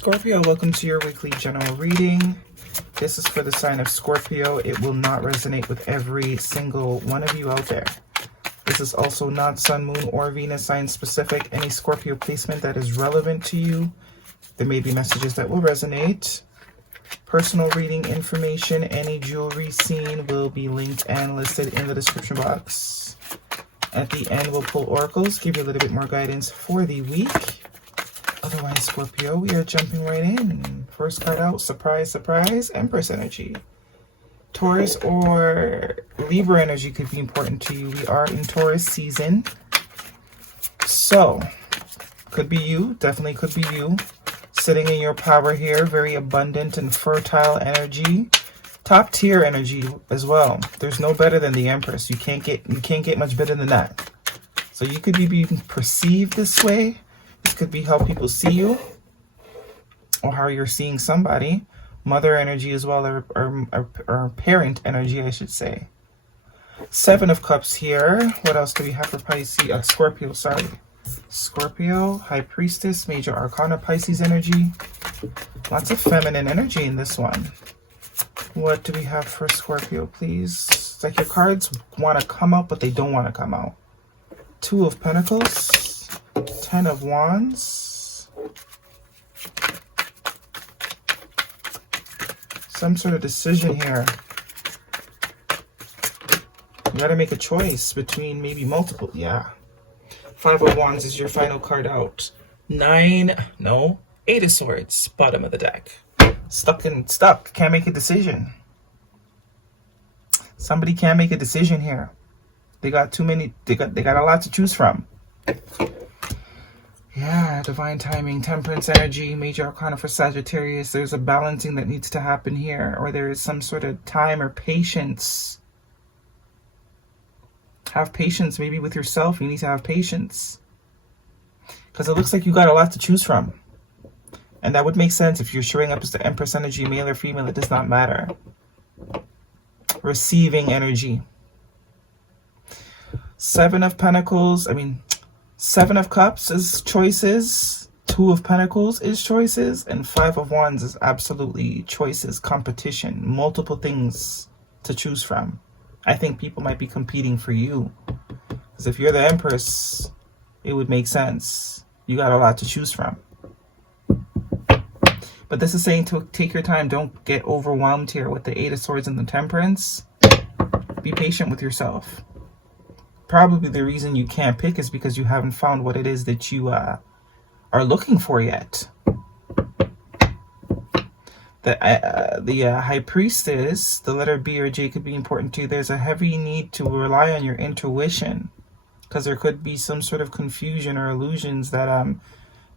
Scorpio, welcome to your weekly general reading. This is for the sign of Scorpio. It will not resonate with every single one of you out there. This is also not Sun, Moon, or Venus sign specific. Any Scorpio placement that is relevant to you, there may be messages that will resonate. Personal reading information, any jewelry seen will be linked and listed in the description box. At the end, we'll pull oracles, give you a little bit more guidance for the week. Otherwise, Scorpio, we are jumping right in. First card out, surprise, surprise, Empress energy. Taurus or Libra energy could be important to you. We are in Taurus season. So, could be you, definitely could be you. Sitting in your power here, very abundant and fertile energy. Top tier energy as well. There's no better than the Empress. You can't get much better than that. So you could be being perceived this way. This could be how people see you or how you're seeing somebody. Mother energy as well, or parent energy, I should say. Seven of Cups here. What else do we have for Pisces? Scorpio, sorry. Scorpio, High Priestess, Major Arcana, Pisces energy. Lots of feminine energy in this one. What do we have for Scorpio, please? It's like your cards want to come out, but they don't want to come out. Two of Pentacles. 10 of Wands. Some sort of decision here. You gotta make a choice between maybe multiple. Yeah. 5 of Wands is your final card out. 8 of Swords, bottom of the deck. Stuck. Can't make a decision. Somebody can't make a decision here. They got too many. They got a lot to choose from. Yeah, divine timing, temperance energy, major arcana for Sagittarius. There's a balancing that needs to happen here, or there is some sort of time or patience. Have patience, maybe with yourself. You need to have patience. Because it looks like you got a lot to choose from. And that would make sense if you're showing up as the Empress energy, male or female, it does not matter. Receiving energy. 7 of Pentacles, Seven of Cups is choices, 2 of Pentacles is choices, and 5 of Wands is absolutely choices, competition, multiple things to choose from. I think people might be competing for you. Because if you're the Empress, it would make sense. You got a lot to choose from. But this is saying to take your time. Don't get overwhelmed here with the 8 of Swords and the Temperance. Be patient with yourself. Probably the reason you can't pick is because you haven't found what it is that you are looking for yet. The High Priestess, the letter B or J could be important too. There's a heavy need to rely on your intuition because there could be some sort of confusion or illusions that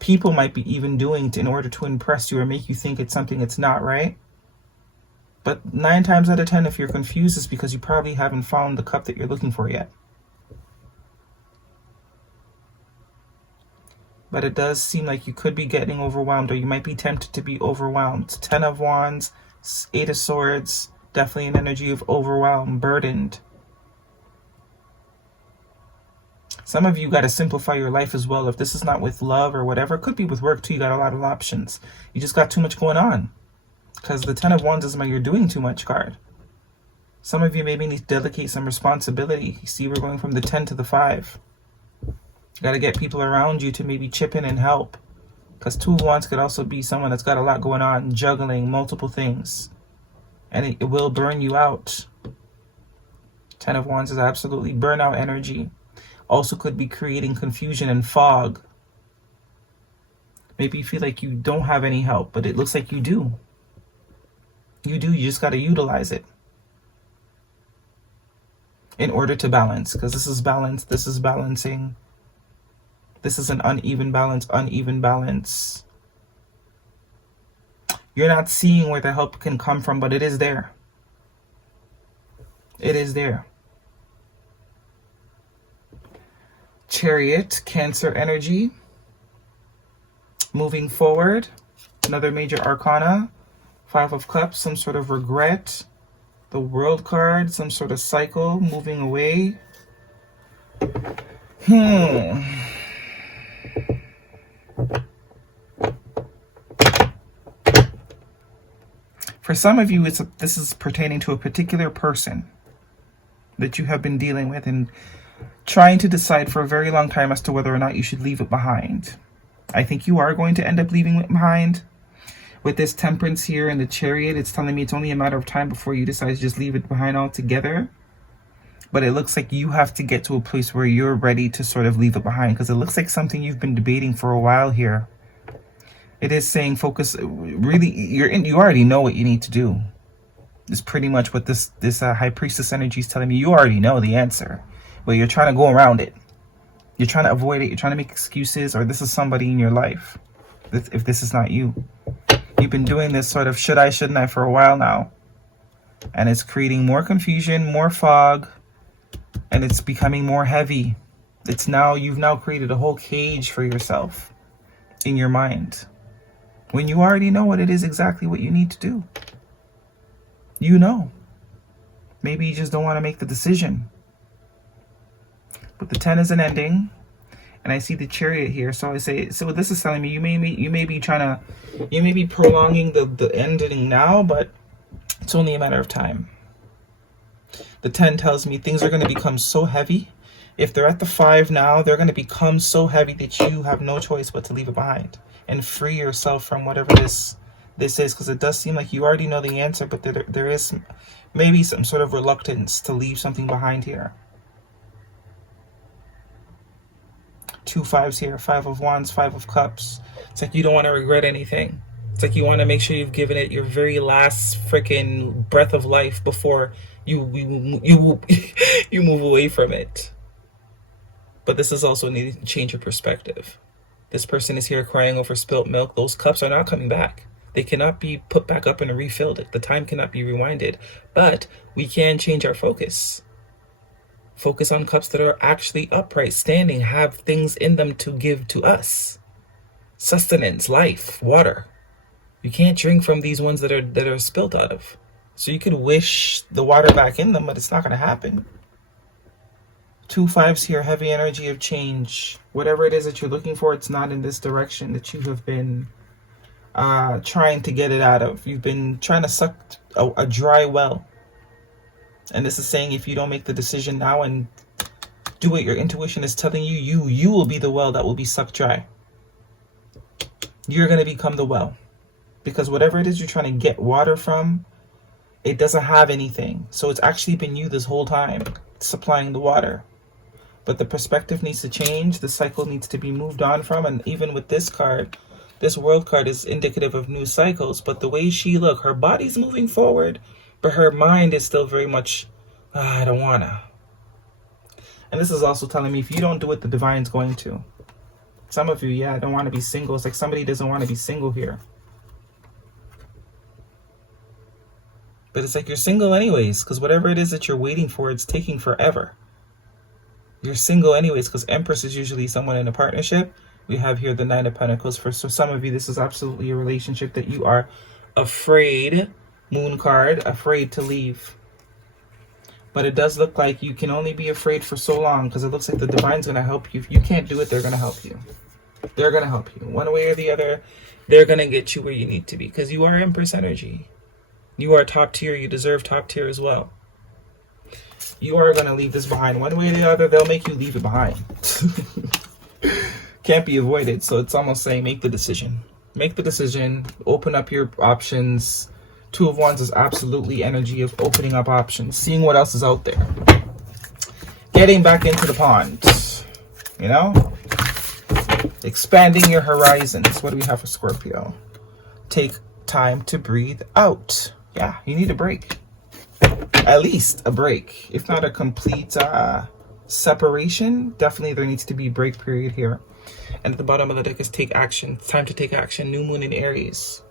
people might be even doing in order to impress you or make you think it's something it's not, right? But 9 times out of 10, if you're confused, it's because you probably haven't found the cup that you're looking for yet. But it does seem like you could be getting overwhelmed, or you might be tempted to be overwhelmed. 10 of Wands, 8 of Swords, definitely an energy of overwhelm, burdened. Some of you got to simplify your life as well. If this is not with love or whatever, it could be with work too. You got a lot of options. You just got too much going on. Because the 10 of Wands is my you're doing too much card. Some of you maybe need to delegate some responsibility. You see, we're going from the 10 to the 5. You got to get people around you to maybe chip in and help. Because 2 of Wands could also be someone that's got a lot going on, juggling multiple things. And it will burn you out. 10 of Wands is absolutely burnout energy. Also could be creating confusion and fog. Maybe you feel like you don't have any help, but it looks like you do. You do, you just got to utilize it. In order to balance. Because this is balance, this is balancing. This is an uneven balance, uneven balance. You're not seeing where the help can come from, but it is there. It is there. Chariot, Cancer energy. Moving forward. Another major arcana. 5 of Cups, some sort of regret. The World card, some sort of cycle, moving away. For some of you, this is pertaining to a particular person that you have been dealing with and trying to decide for a very long time as to whether or not you should leave it behind. I think you are going to end up leaving it behind. With this Temperance here and the Chariot, it's telling me it's only a matter of time before you decide to just leave it behind altogether. But it looks like you have to get to a place where you're ready to sort of leave it behind, because it looks like something you've been debating for a while here. It is saying focus. Really, you already know what you need to do. It's pretty much what this High Priestess energy is telling me. You already know the answer, but you're trying to go around it. You're trying to avoid it. You're trying to make excuses, or this is somebody in your life. If this is not you, you've been doing this sort of should I, shouldn't I for a while now, and it's creating more confusion, more fog. And it's becoming more heavy. You've now created a whole cage for yourself in your mind, when you already know what it is exactly what you need to do. You know. Maybe you just don't want to make the decision. But the 10 is an ending, and I see the Chariot here. So I say, so what this is telling me, you may be prolonging the ending now, but it's only a matter of time. The 10 tells me things are going to become so heavy. If they're at the 5 now, they're going to become so heavy that you have no choice but to leave it behind and free yourself from whatever this is, because it does seem like you already know the answer, but there is maybe some sort of reluctance to leave something behind here. 2 5s here, 5 of Wands, 5 of Cups. It's like you don't want to regret anything. It's like you want to make sure you've given it your very last freaking breath of life before you move away from it. But this is also needing to change your perspective. This person is here crying over spilt milk. Those cups are not coming back. They cannot be put back up and refilled. The time cannot be rewinded. But we can change our focus. Focus on cups that are actually upright, standing, have things in them to give to us. Sustenance, life, water. You can't drink from these ones that are spilt out of. So you could wish the water back in them, but it's not going to happen. 2 5s here, heavy energy of change. Whatever it is that you're looking for, it's not in this direction that you have been trying to get it out of. You've been trying to suck a dry well. And this is saying if you don't make the decision now and do what your intuition is telling you, you will be the well that will be sucked dry. You're going to become the well. Because whatever it is you're trying to get water from, it doesn't have anything. So it's actually been you this whole time supplying the water. But the perspective needs to change. The cycle needs to be moved on from. And even with this card, this World card is indicative of new cycles. But the way she looks, her body's moving forward, but her mind is still very much, I don't wanna. And this is also telling me if you don't do it, the divine's going to. Some of you, yeah, don't want to be single. It's like somebody doesn't want to be single here. But it's like you're single anyways, because whatever it is that you're waiting for, it's taking forever. You're single anyways, because Empress is usually someone in a partnership. We have here the 9 of Pentacles. For some of you, this is absolutely a relationship that you are afraid, Moon card, afraid to leave. But it does look like you can only be afraid for so long, because it looks like the divine's going to help you. If you can't do it, they're going to help you. They're going to help you. One way or the other, they're going to get you where you need to be, because you are Empress energy. You are top tier. You deserve top tier as well. You are going to leave this behind. One way or the other, they'll make you leave it behind. Can't be avoided. So it's almost saying make the decision. Make the decision. Open up your options. 2 of Wands is absolutely energy of opening up options. Seeing what else is out there. Getting back into the pond. You know? Expanding your horizons. What do we have for Scorpio? Take time to breathe out. Yeah, you need a break. At least a break. If not a complete separation, definitely there needs to be a break period here. And at the bottom of the deck is take action. It's time to take action. New moon in Aries.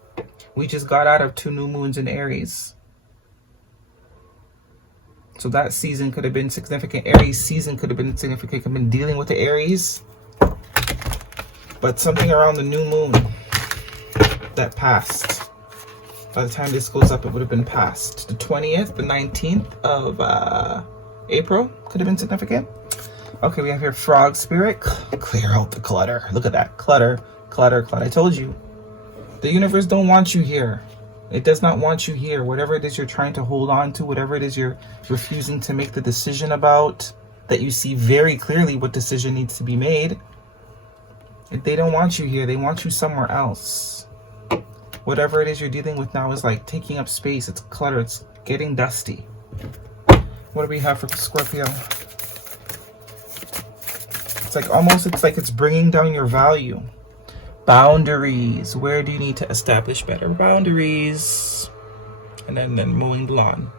We just got out of 2 new moons in Aries. So that season could have been significant. Aries season could have been significant. I've been dealing with the Aries. But something around the new moon that passed. By the time this goes up, it would have been past. The 20th, the 19th of April could have been significant. Okay, we have here Frog Spirit. Clear out the clutter. Look at that. Clutter, clutter, clutter. I told you. The universe don't want you here. It does not want you here. Whatever it is you're trying to hold on to, whatever it is you're refusing to make the decision about, that you see very clearly what decision needs to be made, they don't want you here. They want you somewhere else. Whatever it is you're dealing with now is like taking up space. It's clutter. It's getting dusty. What do we have for Scorpio? It's like almost, it's like it's bringing down your value. Boundaries. Where do you need to establish better boundaries? And then mowing the lawn.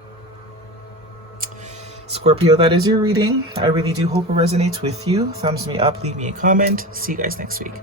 Scorpio, that is your reading. I really do hope it resonates with you. Thumbs me up, leave me a comment. See you guys next week.